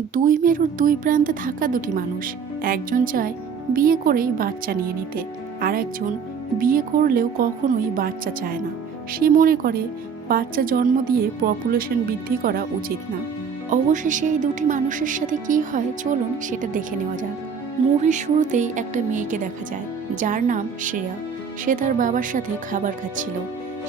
দুই মেরুর দুই প্রান্তে থাকা দুটি মানুষ। একজন চায় বিয়ে করেই বাচ্চা নিয়ে নিতে, আর একজন বিয়ে করলেও কখনোই বাচ্চা চায় না। সে মনে করে বাচ্চা জন্ম দিয়ে পপুলেশন বৃদ্ধি করা উচিত না। অবশেষে এই দুটি মানুষের সাথে কি হয় চলুন সেটা দেখে নেওয়া যাক। মুভির শুরুতেই একটা মেয়েকে দেখা যায় যার নাম শ্রেয়া। সে তার বাবার সাথে খাবার খাচ্ছিল।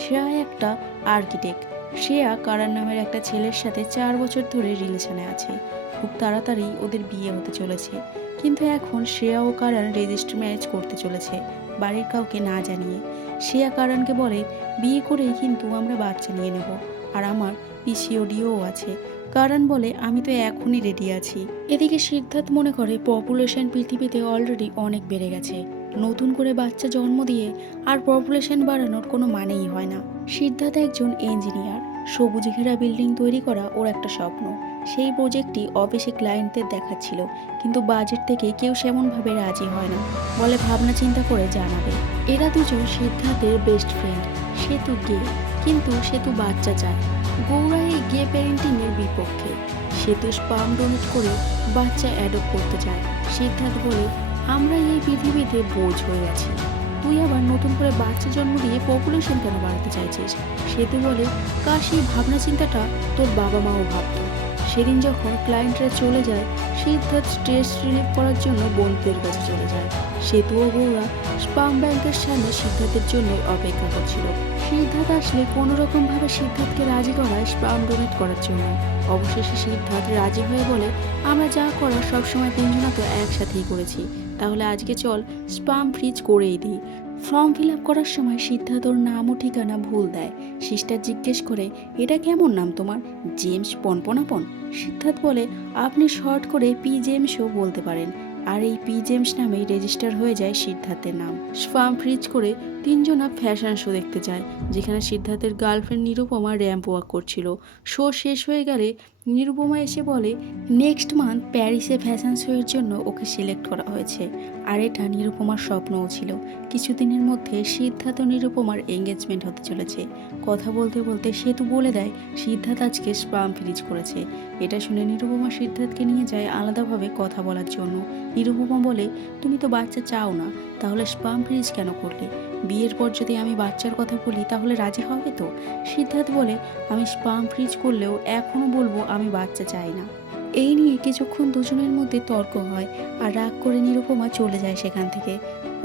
শ্রেয়া একটা আর্কিটেক্ট। শ্রেয়া কারান নামের একটা ছেলের সাথে 4 বছর ধরে রিলেশনে আছে। খুব তাড়াতাড়ি ওদের বিয়ে হতে চলেছে। কিন্তু এখন শ্রেয়া ও কারান রেজিস্ট্রি ম্যারেজ করতে চলেছে, বাড়ির কাউকে না জানিয়ে। শ্রেয়া কারানকে বলে, বিয়ে করেই কিন্তু আমরা বাচ্চা নিয়ে নেব, আর আমার পিসিওডিও আছে। কারণ বলে, আমি তো এখনই রেডি আছি। এদিকে সিদ্ধার্থ মনে করে পপুলেশন পৃথিবীতে অলরেডি অনেক বেড়ে গেছে। নতুন করে বাচ্চা জন্ম দিয়ে আর পপুলেশন বাড়ানোর কোনো মানেই হয় না। সিদ্ধার্থ একজন ইঞ্জিনিয়ার। সবুজ ঘেরা বিল্ডিং তৈরি করা ওর একটা স্বপ্ন। সেই প্রজেক্টটি অফিসে ক্লায়েন্টদের দেখাচ্ছিল, কিন্তু বাজেট থেকে কেউ সেমনভাবে রাজি হয় না। বলে ভাবনা চিন্তা করে জানাবে। এরা দুজন সিদ্ধার্থের বেস্ট ফ্রেন্ড। সে তো গে, কিন্তু সে তো বাচ্চা চায়। গৌরা এই গে প্যারেন্টিংয়ের বিপক্ষে। সে তো স্পার্ম ডোনেট করে বাচ্চা অ্যাডপ্ট করতে চায়। সিদ্ধার্থ বলে, আমরা এই পৃথিবীতে বোঝ হয়ে আছি, তুই আবার নতুন করে বাচ্চা জন্ম দিয়ে পপুলেশন কেন বাড়াতে চাইছিস? সেতু বলে, কার সেই ভাবনা চিন্তাটা তোর বাবা মাও ভাবতো। সেদিন যখন ক্লায়েন্টরা চলে যায়, সিদ্ধার্থ স্ট্রেস রিলিফ করার জন্য বন্ধুদের কাছে চলে যায়। সেতু ও গৌরা স্পাম ব্যাংকের সামনে সিদ্ধার্থের জন্য অপেক্ষা করছিল। সিদ্ধার্থ আসলে কোনো রকমভাবে সিদ্ধার্থকে রাজি করায় স্পাম ডোনেট করার জন্য। অবশেষে সিদ্ধার্থ রাজি হয়ে বলে, আমরা যা করার সবসময় তিনজনা তো একসাথেই করেছি, তাহলে আজকে চল স্পাম ফ্রিজ করেই দিই। ফর্ম ফিল আপ করার সময় সিদ্ধার্থ ওর নাম ও ঠিকানা ভুল দেয়। সিস্টার জিজ্ঞেস করে, এটা কেমন নাম তোমার? জেমস পনপনাপন। সিদ্ধার্থ বলে, আপনি শর্ট করে পি জেমসও বলতে পারেন। আর এই পি জেমস নামেই রেজিস্টার হয়ে যায় সিদ্ধার্থের নাম। ফার্ম ফ্রিজ করে তিনজনা ফ্যাশন শো দেখতে যায়, যেখানে সিদ্ধার্থের গার্লফ্রেন্ড নিরুপমা র্যাম্প ওয়াক করছিল। শো শেষ হয়ে গেলে নিরুপমা এসে বলে, নেক্সট মান্থ প্যারিসে ফ্যাশন শো এর জন্য ওকে সিলেক্ট করা হয়েছে। আর এটা নিরুপমার স্বপ্নও ছিল। কিছুদিনের মধ্যে সিদ্ধার্থ ও নিরুপমার এঙ্গেজমেন্ট হতে চলেছে। কথা বলতে বলতে সেতু বলে দেয় সিদ্ধার্থ আজকে স্পাম ফ্রিজ করেছে। এটা শুনে নিরুপমা সিদ্ধার্থকে নিয়ে যায় আলাদাভাবে কথা বলার জন্য। নিরুপমা বলে, তুমি তো বাচ্চা চাও না, তাহলে স্পাম ফ্রিজ কেন করলে? বিয়ের পর যদি আমি বাচ্চার কথা বলি তাহলে রাজি হবে তো? সিদ্ধার্থ বলে, আমি স্পাম ফ্রিজ করলেও এখনও বলবো আমি বাচ্চা চাই না। এই নিয়ে কিছুক্ষণ দুজনের মধ্যে তর্ক হয়, আর রাগ করে নিরুপমা চলে যায় সেখান থেকে।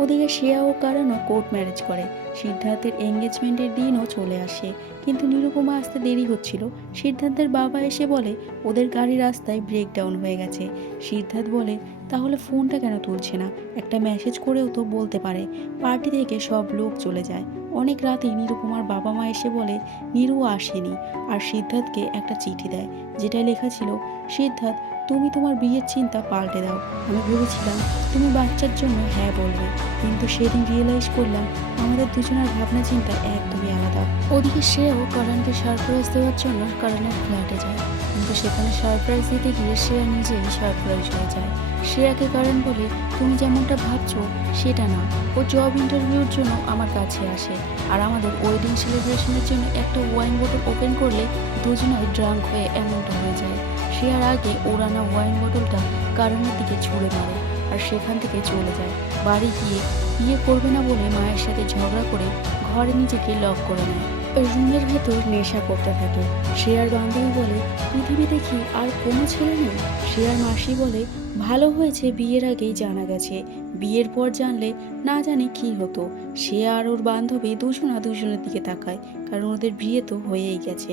ওদিকে শ্রেয়া ও কারণও কোর্ট ম্যারেজ করে। সিদ্ধার্থের এঙ্গেজমেন্টের দিনও চলে আসে, কিন্তু নিরুপমা আসতে দেরি হচ্ছিল। সিদ্ধার্থের বাবা এসে বলে, ওদের গাড়ি রাস্তায় ব্রেকডাউন হয়ে গেছে। সিদ্ধার্থ বলে, তাহলে ফোনটা কেন তুলছে না? একটা মেসেজ করেও তো বলতে পারে। পার্টি থেকে সব লোক চলে যায়। অনেক রাতেই নিরুপমার বাবা মা এসে বলে নিরু আসেনি, আর সিদ্ধার্থকে একটা চিঠি দেয়, যেটা লেখা ছিল, সিদ্ধার্থ, তুমি তোমার বিয়ের চিন্তা পাল্টে দাও। আমি ভেবেছিলাম তুমি বাচ্চার জন্য হ্যাঁ বলবে, কিন্তু সেদিন রিয়েলাইজ করলাম আমাদের দুজনের ভাবনা চিন্তা একদমই আলাদা। ওদিকে সেও কারণকে সারপ্রাইজ দেওয়ার জন্য কারণের ফ্ল্যাটে যায়, কিন্তু সেখানে সারপ্রাইজ দিতে গিয়ে শ্রেয়া নিজেই সারপ্রাইজ হয়ে যায়। শ্রেয়াকে কারণ বলে, তুমি যেমনটা ভাবছো সেটা না। ও জব ইন্টারভিউর জন্য আমার কাছে আসে, আর আমাদের ওয়েডিং সেলিব্রেশনের জন্য একটা ওয়াইন বোতল ওপেন করলে দুজনাই ড্রাঙ্ক হয়ে এমনটা হয়ে যায়। শ্রেয়ার আগে ওর আনা ওয়াইন বোতলটা কারণের দিকে ছুঁড়ে মারে, আর সেখান থেকে চলে যায়। বাড়ি গিয়ে বিয়ে করবে না বলে মায়ের সাথে ঝগড়া করে ঘরে নিজেকে লক করে নেয়। রুমের ভেতর নেশা করতে থাকে। শ্রেয়ার বান্ধবী বলে, পৃথিবীতে কি আর কোনো ছেলে নেই? শ্রেয়ার মাসি বলে, ভালো হয়েছে বিয়ের আগেই জানা গেছে, বিয়ের পর জানলে না জানি কি হতো। শ্রেয়া আর ওর বান্ধবী দুজনের দিকে তাকায়, কারণ ওদের বিয়ে তো হয়েই গেছে।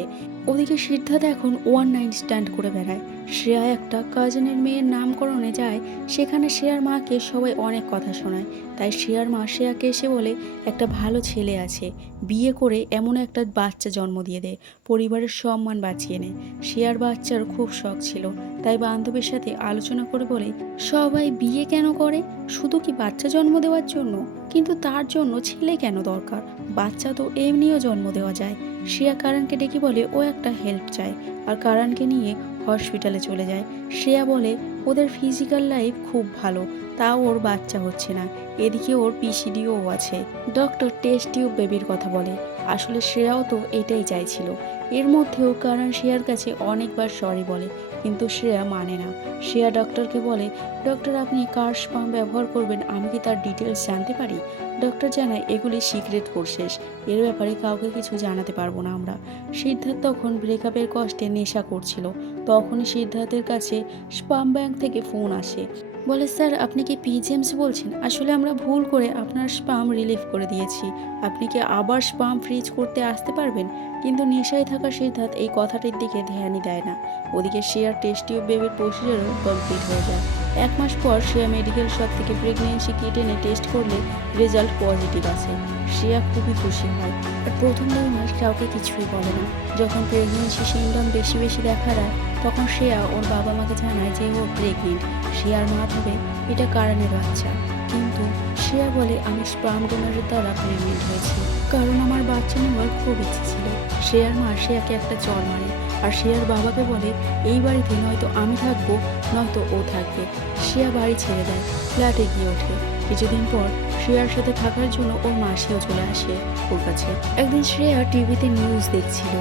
ওদিকে সিদ্ধার্থ এখন ওয়ান নাইট স্ট্যান্ড করে বেড়ায়। শ্রেয়া একটা কাজিনের মেয়ের নামকরণে যায়, সেখানে শ্রেয়ার মাকে সবাই অনেক কথা শোনায়। তাই শ্রেয়ার মা শ্রেয়াকে এসে বলে, একটা ভালো ছেলে আছে, বিয়ে করে এমন একটা বাচ্চা জন্ম দিয়ে দে, পরিবারের সম্মান বাঁচিয়ে নে। শ্রেয়ার বাচ্চার খুব শখ ছিল, তাই বান্ধবীর সাথে আলোচনা করে বলে, সবাই বিয়ে কেন করে? শুধু কি বাচ্চা জন্ম দেওয়ার জন্য? কিন্তু তার জন্য ছেলে কেন দরকার? বাচ্চা তো এমনিও জন্ম দেওয়া যায়। শ্রেয়া কারণকে ডেকে বলে ও একটা হেল্প চায়, আর কারণকে নিয়ে হসপিটালে চলে যায়। শ্রেয়া বলে, ওদের ফিজিক্যাল লাইফ খুব ভালো, তাও ওর বাচ্চা হচ্ছে না। এদিকে ওর পিসিডিও আছে। ডক্টর টেস্ট টিউব বেবির কথা বলে। আসলে শ্রেয়াও তো এটাই চাইছিল। এর মধ্যেও কারণ শ্রেয়ার কাছে অনেকবার সরি বলে, কিন্তু শ্রেয়া মানে না। শ্রেয়া ডক্টরকে বলে, ডক্টর আপনি কার স্পাম ব্যবহার করবেন, আমি কি তার ডিটেলস জানতে পারি? ডক্টর জানায় এগুলি সিক্রেট কোর্সেস, এর ব্যাপারে কাউকে কিছু জানাতে পারবো না আমরা। সিদ্ধার্থ তখন ব্রেকআপের কষ্টে নেশা করছিল। তখনই সিদ্ধার্থের কাছে স্পাম ব্যাংক থেকে ফোন আসে। বলে, স্যার আপনি কি পিজেমস বলছেন? আসলে আমরা ভুল করে আপনার স্পাম রিলিভ করে দিয়েছি, আপনি কি আবার স্পাম ফ্রিজ করতে আসতে পারবেন? কিন্তু নেশায় থাকা সিদ্ধার্থ এই কথাটির দিকে ধ্যানই দেয় না। ওদিকে শ্রেয়ার টেস্ট টিউব বেবির প্রসিজারও কমপ্লিট হয়ে যায়। 1 মাস পর শ্রেয়া মেডিকেল শপ থেকে প্রেগনেন্সি কিট এনে টেস্ট করলে রেজাল্ট পজিটিভ আসে। শ্রেয়া খুবই খুশি হয়, আর প্রথম 2 মাস কাউকে কিছুই বলে না। যখন প্রেগনেন্সি সিমটম বেশি বেশি দেখা দেয়, তখন শ্রেয়া ওর বাবা মাকে জানায় যে ও প্রেগনেন্ট। শ্রেয়ার মা ভাবে এটা কারণের বাচ্চা, কিন্তু শ্রেয়া বলে আমি স্পার্ম ডোনারের দ্বারা প্রেগনেন্ট হয়েছি, কারণ আমার বাচ্চা নেওয়ার খুব ইচ্ছে ছিল। শ্রেয়ার মা শ্রেয়াকে একটা চড় মারে, আর শ্রেয়ার বাবাকে বলে এই বাড়িতে নয়তো আমি থাকবো, নয়তো ও থাকবে। শ্রেয়া বাড়ি ছেড়ে দেয়, ফ্ল্যাটে গিয়ে ওঠে। কিছুদিন পর শ্রেয়ার সাথে থাকার জন্য ওর মাসিও চলে আসে ওর কাছে। একদিন শ্রেয়া টিভিতে নিউজ দেখছিল,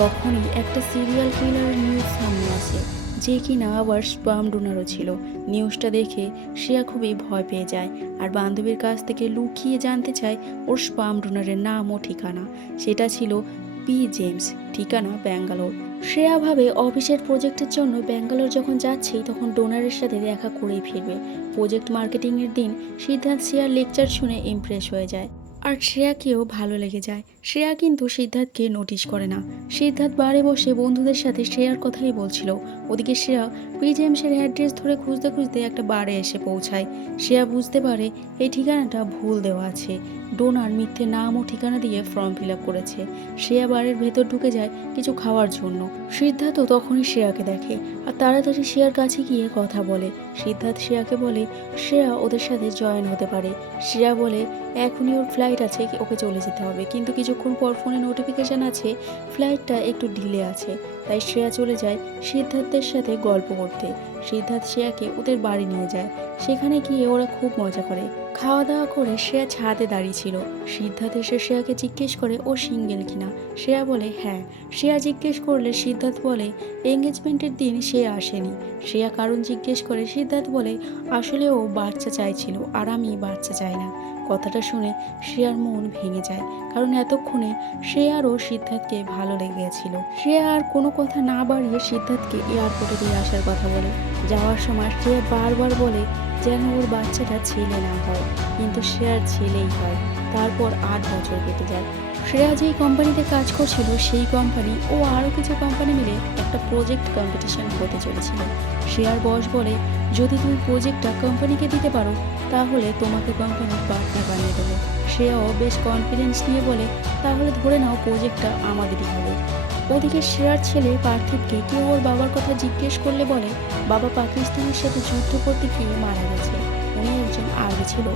তখনই একটা সিরিয়াল কিলারের নিউজ সামনে আসে, যে কিনা আবার স্পার্ম ডোনারও ছিল। নিউজটা দেখে শ্রেয়া খুবই ভয় পেয়ে যায়, আর বান্ধবীর কাছ থেকে লুকিয়ে জানতে চায় ওর স্পার্ম ডোনারের নাম ও ঠিকানা। সেটা ছিল পি জেমস, ঠিকানা ব্যাঙ্গালোর। শ্রেয়া ভাবে অফিসের প্রজেক্টের জন্য ব্যাঙ্গালোর যখন যাচ্ছি তখন ডোনারের সাথে দেখা করেই ফিরবে। প্রজেক্ট মার্কেটিংয়ের দিন সিদ্ধার্থ শ্রেয়ার লেকচার শুনে ইমপ্রেস হয়ে যায়, আর শ্রেয়াকেও ভালো লেগে যায়। শ্রেয়া কিন্তু সিদ্ধার্থকে নোটিশ করে না। সিদ্ধার্থ বারে বসে বন্ধুদের সাথে শ্রেয়ার কথাই বলছিল। ওদিকে শ্রেয়া প্রিজেমসের অ্যাড্রেস ধরে খুঁজতে খুঁজতে একটা বারে এসে পৌঁছায়। শ্রেয়া বুঝতে পারে এই ঠিকানাটা ভুল দেওয়া আছে, ডোনার মিথ্যে নাম ও ঠিকানা দিয়ে ফর্ম ফিল আপ করেছে। শ্রেয়া বারের ভেতর ঢুকে যায় কিছু খাওয়ার জন্য। সিদ্ধার্থ তখনই শ্রেয়াকে দেখে, আর তাড়াতাড়ি শ্রেয়ার কাছে গিয়ে কথা বলে। সিদ্ধার্থ শ্রেয়াকে বলে শ্রেয়া ওদের সাথে জয়েন হতে পারে। শ্রেয়া বলে এখনই ওর ফ্লাইট আছে, ওকে চলে যেতে হবে, কিন্তু কিছুক্ষণ পর ফোনে নোটিফিকেশান আছে ফ্লাইটটা একটু ডিলে আছে। তাই শ্রেয়া চলে যায় সিদ্ধার্থের সাথে গল্প করতে। সিদ্ধার্থ শ্রেয়াকে ওদের বাড়ি নিয়ে যায়। সেখানে গিয়ে ওরা খুব মজা করে। খাওয়া দাওয়া করে শ্রেয়া ছাদে দাঁড়িয়ে ছিল। সিদ্ধার্থ এসে শ্রেয়াকে জিজ্ঞেস করে ও সিঙ্গেল কিনা। শ্রেয়া বলে হ্যাঁ। শ্রেয়া জিজ্ঞেস করলে সিদ্ধার্থ বলে এঙ্গেজমেন্টের দিন সে আসেনি। শ্রেয়া কারণ জিজ্ঞেস করে সিদ্ধার্থ বলে আসলে ও বাচ্চা চাইছিল, আর আমি বাচ্চা চাই না। কথাটা শুনে শ্রেয়ার মন ভেঙে যায়, কারণ এতক্ষণে শ্রেয়ারও সিদ্ধার্থকে ভালো লেগে গেছিল। শ্রেয়া আর কোনো কথা না বাড়িয়ে সিদ্ধার্থকে এয়ারপোর্টে দিয়ে আসার কথা বলে। যাওয়ার সময় শ্রেয়া বারবার বলে যেন ওর বাচ্চাটা ছেলে না হয়, কিন্তু শ্রেয়ার ছেলেই হয়। তারপর 8 বছর কেটে যায়। শ্রেয়া যেই কোম্পানিতে কাজ করছিল সেই কোম্পানি ও আরও কিছু কোম্পানি মিলে একটা প্রজেক্ট কম্পিটিশন হতে চলেছিল। শ্রেয়ার বস বলে যদি তুমি প্রজেক্টটা কোম্পানিকে দিতে পারো তাহলে তোমাকে কোম্পানির পার্টনার বানিয়ে দেবো। শ্রেয়াও বেশ কনফিডেন্স নিয়ে বলে তাহলে ধরে নাও প্রজেক্টটা আমাদেরই হবে। ওদিকে শ্রেয়ার ছেলে পার্থিবকে কেউ ওর বাবার কথা জিজ্ঞেস করলে বলে বাবা পাকিস্তানের সাথে যুদ্ধ করতে গিয়ে মারা গেছে, উনি একজন আর্মি ছিল।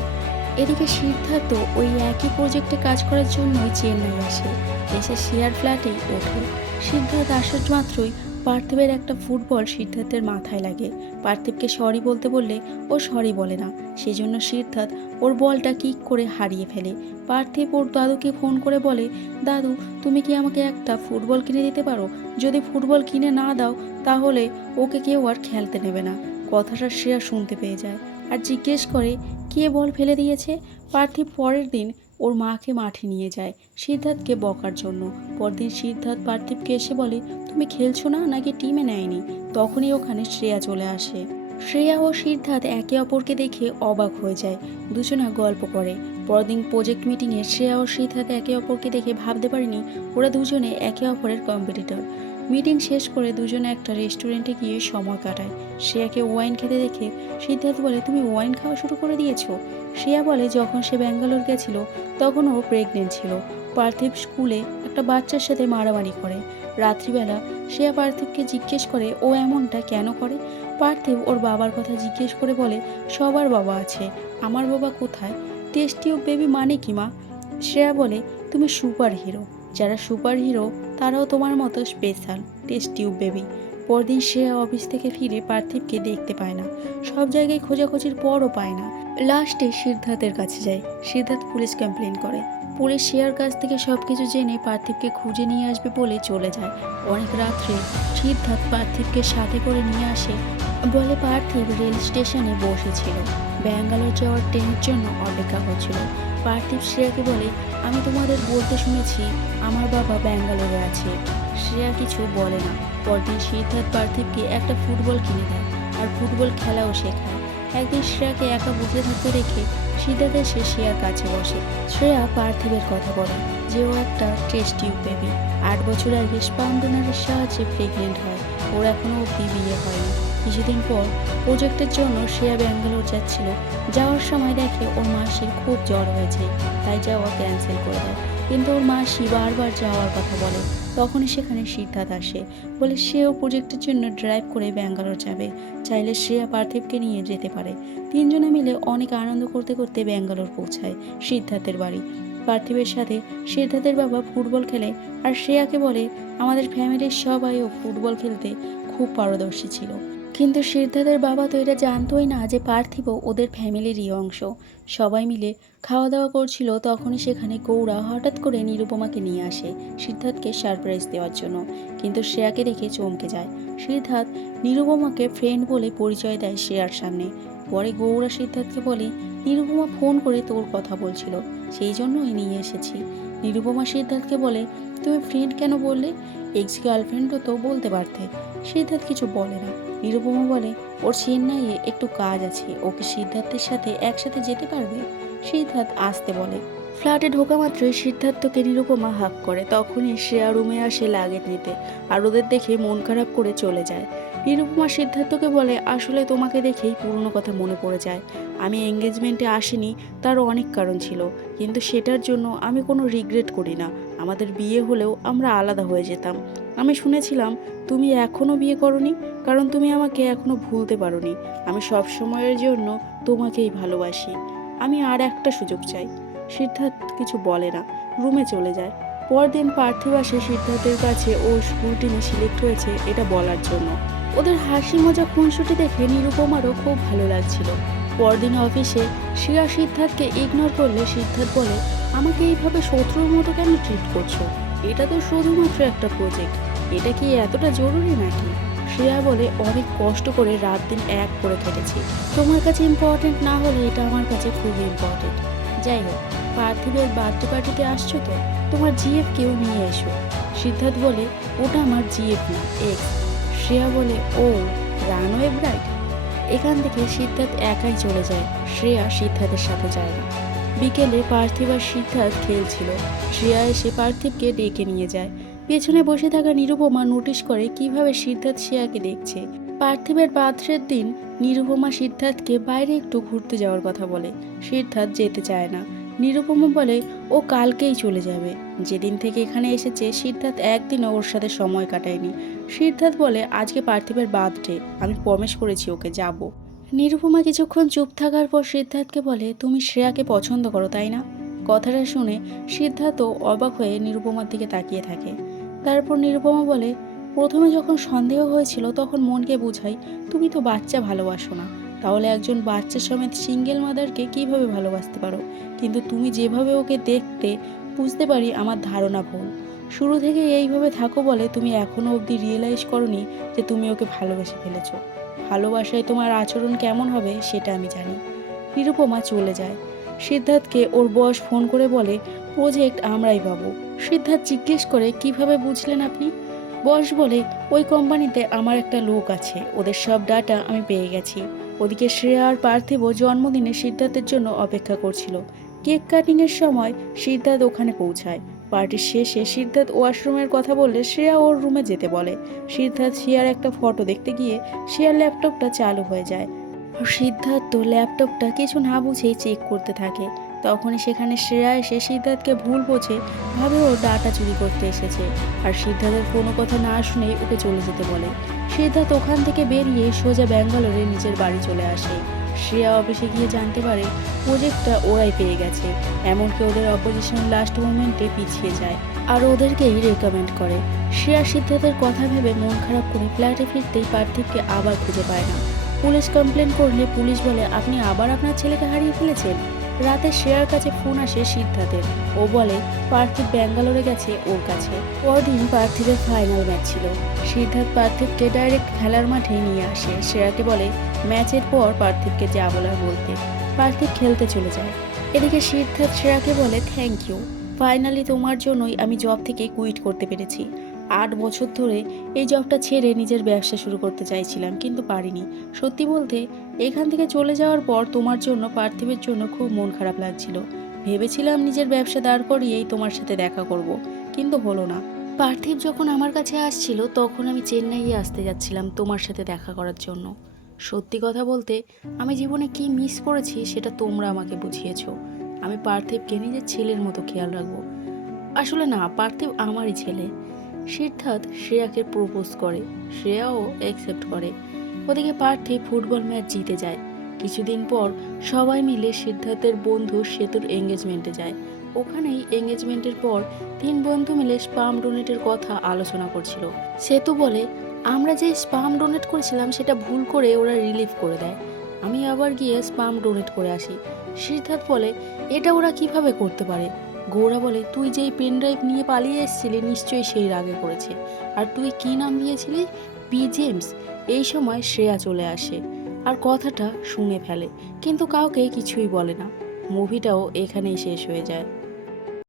এদিকে সিদ্ধার্থ ওই একই প্রজেক্টে কাজ করার জন্যই চেন্নাই আসে। এসে শ্রেয়ার ফ্ল্যাটেই ওঠে। সিদ্ধার্থ আসার মাত্রই পার্থিবের একটা ফুটবল সিদ্ধার্থের মাথায় লাগে। পার্থিবকে সরি বলতে বললে ও সরি বলে না, সেজন্য সিদ্ধার্থ ওর বলটা কিক করে হারিয়ে ফেলে। পার্থিব ওর দাদুকে ফোন করে বলে দাদু তুমি কি আমাকে একটা ফুটবল কিনে দিতে পারো? যদি ফুটবল কিনে না দাও তাহলে ওকে কেউ আর খেলতে নেবে না। কথাটা শ্রেয়া শুনতে পেয়ে যায় আর জিজ্ঞেস করে কে বল ফেলে দিয়েছে। পার্থিব পরের দিন ওর মাকে মাঠে নিয়ে যায় সিদ্ধার্থকে বকার জন্য। পরদিন সিদ্ধার্থ পার্থিবকে এসে বলে তুমি খেলছো না নাকি টিমে নেয়নি? তখনই ওখানে শ্রেয়া চলে আসে। শ্রেয়া ও সিদ্ধার্থ একে অপরকে দেখে অবাক হয়ে যায়, দুজনা গল্প করে। পরদিন প্রজেক্ট মিটিংয়ে শ্রেয়া ও সিদ্ধার্থ একে অপরকে দেখে ভাবতে পারেনি ওরা দুজনে একে অপরের কম্পিটিটর। মিটিং শেষ করে দুজনে একটা রেস্টুরেন্টে গিয়ে সময় কাটায়। শ্রেয়াকে ওয়াইন খেতে দেখে সিদ্ধার্থ বলে তুমি ওয়াইন খাওয়া শুরু করে দিয়েছো? শ্রেয়া বলে যখন সে ব্যাঙ্গালোর গেছিল তখন ও প্রেগনেন্ট ছিল। পার্থিব স্কুলে একটা বাচ্চার সাথে মারামারি করে। রাত্রিবেলা শ্রেয়া পার্থিবকে জিজ্ঞেস করে ও এমনটা কেন করে। পার্থিব ওর বাবার কথা জিজ্ঞেস করে বলে সবার বাবা আছে, আমার বাবা কোথায়? টেস্ট টিউব বেবি মানে কি মা? শ্রেয়া বলে তুমি সুপার হিরো, যারা সুপার হিরো তারাও তোমার মতো স্পেশাল টেস্ট টিউব বেবি। পরদিন শ্রেয়া অফিস থেকে ফিরে পার্থিবকে দেখতে পায় না। সব জায়গায় খোঁজাখুঁজির পরও পায় না। লাস্টে সিদ্ধার্থের কাছে যায়। সিদ্ধার্থ পুলিশ কমপ্লেন করে। পুলিশ শ্রেয়ার কাছ থেকে সবকিছু জেনে পার্থিবকে খুঁজে নিয়ে আসবে বলে চলে যায়। অনেক রাত্রে সিদ্ধার্থ পার্থিবকে সাথে করে নিয়ে আসে। বলে পার্থিব রেল স্টেশনে বসেছিল, ব্যাঙ্গালোর যাওয়ার ট্রেনের জন্য অপেক্ষা করছিল। পার্থিব শ্রেয়াকে বলে, আমি তোমাদের বলতে শুনেছি আমার বাবা ব্যাঙ্গালোরে আছে। শ্রেয়া কিছু বলে না। পরদিন সিদ্ধার্থ পার্থিবকে একটা ফুটবল কিনে দেয় আর ফুটবল খেলাও শেখায়। একদিন শ্রেয়াকে একা বসে থাকতে দেখে সিদ্ধার্থ এসে শ্রেয়ার কাছে বসে। শ্রেয়া পার্থিবের কথা বলে যে ও একটা টেস্ট টিউব বেবি, 8 বছর আগে স্পার্ম ডোনারের সাহায্যে প্রেগনেন্ট হয়। ওর এখনও অবধি বিয়ে হয়নি। কিছুদিন পর প্রজেক্টের জন্য শ্রেয়া ব্যাঙ্গালোর যাচ্ছিল। যাওয়ার সময় দেখে ওর মাসির খুব জ্বর হয়েছে, তাই যাওয়া ক্যান্সেল করে দেয়। কিন্তু ওর মাসি বারবার যাওয়ার কথা বলে। তখনই সেখানে সিদ্ধার্থ আসে, বলে সেও প্রজেক্টের জন্য ড্রাইভ করে ব্যাঙ্গালোর যাবে, চাইলে শ্রেয়া পার্থিবকে নিয়ে যেতে পারে। তিনজনে মিলে অনেক আনন্দ করতে করতে ব্যাঙ্গালোর পৌঁছায় সিদ্ধার্থের বাড়ি। পার্থিবের সাথে সিদ্ধার্থের বাবা ফুটবল খেলে আর শ্রেয়াকে বলে আমাদের ফ্যামিলির সবাইও ফুটবল খেলতে খুব পারদর্শী ছিল। কিন্তু সিদ্ধার্থের বাবা তো এটা জানতোই না যে পার্থিবও ওদের ফ্যামিলিরই অংশ। সবাই মিলে খাওয়া দাওয়া করছিল, তখনই সেখানে গৌরা হঠাৎ করে নিরুপমাকে নিয়ে আসে সিদ্ধার্থকে সারপ্রাইজ দেওয়ার জন্য। কিন্তু শ্রেয়াকে দেখে চমকে যায়। সিদ্ধার্থ নিরুপমাকে ফ্রেন্ড বলে পরিচয় দেয় শ্রেয়ার সামনে। পরে গৌরা সিদ্ধার্থকে বলে নিরুপমা ফোন করে তোর কথা বলছিল, সেই জন্যই নিয়ে এসেছি। নিরুপমা সিদ্ধার্থকে বলে তুমি ফ্রেন্ড কেন বললে, এক্স গার্লফ্রেন্ডও তো বলতে পারতে। সিদ্ধার্থ কিছু বলে না। নিরুপমা বলে ওর চেন্নাইয়ে একটু কাজ আছে, ওকে সিদ্ধার্থের সাথে একসাথে যেতে পারবে। সিদ্ধার্থ আসতে বলে। ফ্ল্যাটে ঢোকা মাত্রই সিদ্ধার্থকে নিরুপমা হাক করে। তখনই শ্রেয়া রুমে আসে লাগেজ নিতে আর ওদের দেখে মন খারাপ করে চলে যায়। নিরুপমা সিদ্ধার্থকে বলে আসলে তোমাকে দেখেই পুরনো কথা মনে পড়ে যায়। আমি এঙ্গেজমেন্টে আসিনি, তারও অনেক কারণ ছিল, কিন্তু সেটার জন্য আমি কোনো রিগ্রেট করি না। আমাদের বিয়ে হলেও আমরা আলাদা হয়ে যেতাম। আমি শুনেছিলাম তুমি এখনও বিয়ে করনি, কারণ তুমি আমাকে এখনও ভুলতে পারোনি। আমি সব সময়ের জন্য তোমাকেই ভালোবাসি। আমি আর একটা সুযোগ চাই। সিদ্ধার্থ কিছু বলে না, রুমে চলে যায়। পরদিন পার্থিব আসে সিদ্ধার্থের কাছে ও স্কুল টিমে সিলেক্ট হয়েছে এটা বলার জন্য। ওদের হাসি মজা খুনসুটি দেখে নিরুপমারও খুব ভালো লাগছিল। পরদিন অফিসে শ্রেয়া সিদ্ধার্থকে ইগনোর করলে সিদ্ধার্থ বলে আমাকে এইভাবে শত্রুর মতো কেন ট্রিট করছো, এটা তো শুধুমাত্র একটা প্রজেক্ট, এটা কি এতটা জরুরি নাকি? শ্রেয়া বলে অনেক কষ্ট করে রাত দিন এক করে কেটেছি, তোমার কাছে ইম্পর্টেন্ট না হলে এটা আমার কাছে খুবই ইম্পর্টেন্ট। যাই হোক, পার্থিবের বার্থডে পার্টিতে আসছো তো, তোমার জিএফ কেউ নিয়ে এসো। সিদ্ধার্থ বলে ওটা আমার জিএফ না, এক্স। শ্রেয়া বলে ও রানওয়ে ব্রাইড। এখান থেকে সিদ্ধার্থ একাই চলে যায়, শ্রেয়া সিদ্ধার্থের সাথে যায় না। বিকেলে পার্থিব আর সিদ্ধার্থ খেলছিল। শ্রেয়া এসে পার্থিবকে ডেকে নিয়ে যায়। পেছনে বসে থাকা নিরুপমা নোটিশ করে কিভাবে সিদ্ধার্থ শ্রেয়াকে দেখছে। পার্থিবের বার্থডের দিন নিরুপমা সিদ্ধার্থকে বাইরে একটু ঘুরতে যাওয়ার কথা বলে। সিদ্ধার্থ যেতে চায় না। নিরুপমা বলে ও কালকেই চলে যাবে। যেদিন থেকে এখানে এসেছে সিদ্ধার্থ একদিনও ওর সাথে সময় কাটায়নি। সিদ্ধার্থ বলে আজকে পার্থিবের বার্থডে, আমি প্রমিস করেছি ওকে যাব। নিরুপমা কিছুক্ষণ চুপ থাকার পর সিদ্ধার্থকে বলে তুমি শ্রেয়াকে পছন্দ করো তাই না? কথাটা শুনে সিদ্ধার্থ অবাক হয়ে নিরুপমার দিকে তাকিয়ে থাকে। তারপর নিরুপমা বলে প্রথমে যখন সন্দেহ হয়েছিল তখন মনকে বুঝাই তুমি তো বাচ্চা ভালোবাসো না, তাহলে একজন বাচ্চা সমেত সিঙ্গেল মাদারকে কিভাবে ভালোবাসতে পারো? কিন্তু তুমি যেভাবে ওকে দেখতে বুঝতে পারি আমার ধারণা ভুল। শুরু থেকে এইভাবে থাকো বলে তুমি এখনও অবধি রিয়েলাইজ করনি যে তুমি ওকে ভালোবেসে ফেলেছো। ভালোবাসায় তোমার আচরণ কেমন হবে সেটা আমি জানি। নিরুপমা চলে যায়। সিদ্ধার্থকে ওর বস ফোন করে বলে প্রজেক্ট আমরাই পাবো। সিদ্ধার্থ জিজ্ঞেস করে কিভাবে বুঝলেন আপনি? বস বলে ওই কোম্পানিতে আমার একটা লোক আছে, ওদের সব ডাটা আমি পেয়ে গেছি। ওদিকে শ্রেয়া আর পার্থিবও জন্মদিনে সিদ্ধার্থের জন্য অপেক্ষা করছিল। কেক কাটিংয়ের সময় সিদ্ধার্থ ওখানে পৌঁছায়। পার্টির শেষে সিদ্ধার্থ ওয়াশরুমের কথা বললে শ্রেয়া ওর রুমে যেতে বলে। সিদ্ধার্থ শ্রেয়ার একটা ফটো দেখতে গিয়ে শ্রেয়ার ল্যাপটপটা চালু হয়ে যায়। সিদ্ধার্থ ল্যাপটপটা কিছু না বুঝেই চেক করতে থাকে। তখনই সেখানে শ্রেয়া এসে সিদ্ধার্থকে ভুল বোঝে, ভাবে ও ডাটা চুরি করতে এসেছে আর সিদ্ধার্থের কোনো কথা না শুনেই ওকে চলে যেতে বলে। সিদ্ধার্থ ওখান থেকে বেরিয়ে সোজা ব্যাঙ্গালোরে নিজের বাড়ি চলে আসে। শ্রেয়া অফিসে গিয়ে জানতে পারে প্রজেক্টটা ওরাই পেয়ে গেছে, এমনকি ওদের অপোজিশন লাস্ট মোমেন্টে পিছিয়ে যায় আর ওদেরকেই রেকমেন্ড করে। শ্রেয়া সিদ্ধার্থের কথা ভেবে মন খারাপ করে ফ্ল্যাটে ফিরতেই পার্থিবকে আবার খুঁজে পায় না। পুলিশ কমপ্লেন করলে পুলিশ বলে আপনি আবার আপনার ছেলেকে হারিয়ে ফেলেছেন। রাতে শ্রেয়ার কাছে ফোন আসে সিদ্ধার্থের। ও বলে পার্থিব ব্যাঙ্গালোরে গেছে ওর কাছে। পরদিন পার্থিবের ফাইনাল ম্যাচ ছিল। সিদ্ধার্থ পার্থিবকে ডাইরেক্ট খেলার মাঠে নিয়ে আসে। শ্রেয়াকে বলে ম্যাচের পর পার্থিবকে যা বলার বলতে। পার্থিব খেলতে চলে যায়। এদিকে সিদ্ধার্থ শ্রেয়াকে বলে থ্যাংক ইউ, ফাইনালি তোমার জন্যই আমি জব থেকে কুইট করতে পেরেছি। 8 বছর ধরে এই জবটা ছেড়ে নিজের ব্যবসা শুরু করতে চাইছিলাম, কিন্তু পারিনি। সত্যি বলতে এখান থেকে চলে যাওয়ার পর তোমার জন্য, পার্থিবের জন্য খুব মন খারাপ লাগছিল। ভেবেছিলাম নিজের ব্যবসা দাঁড় করিয়েই তোমার সাথে দেখা করব, কিন্তু হলো না। পার্থিব যখন আমার কাছে আসছিল তখন আমি চেন্নাইয়ে আসতে যাচ্ছিলাম তোমার সাথে দেখা করার জন্য। সত্যি কথা বলতে আমি জীবনে কি মিস করেছি সেটা তোমরা আমাকে বুঝিয়েছো। আমি পার্থিবকে নিজের ছেলের মতো খেয়াল রাখবো। আসলে না, পার্থিব আমারই ছেলে। সিদ্ধার্থ শ্রেয়াকে প্রপোজ করে, শ্রেয়াও অ্যাকসেপ্ট করে। ওদিকে পার্থিব ফুটবল ম্যাচ জিতে যায়। কিছুদিন পর সবাই মিলে সিদ্ধার্থের বন্ধু সেতুর এঙ্গেজমেন্টে যায়। ওখানেই এঙ্গেজমেন্টের পর 3 বন্ধু মিলে স্পাম ডোনেটের কথা আলোচনা করছিল। সেতু বলে আমরা যে স্পাম ডোনেট করেছিলাম সেটা ভুল করে ওরা রিলিভ করে দেয়, আমি আবার গিয়ে স্পাম ডোনেট করে আসি। সিদ্ধার্থ বলে এটা ওরা কিভাবে করতে পারে। গৌরা বলে তুই যেই পেন ড্রাইভ নিয়ে পালিয়ে এসেছিলি নিশ্চয়ই সেই রাগে করেছে। আর তুই কি নাম দিয়েছিলি? B James. এই সময় শ্রেয়া চলে আসে আর কথাটা শুনে ফেলে, কিন্তু কাউকে কিছুই বলে না। মুভিটাও এখানেই শেষ হয়ে যায়।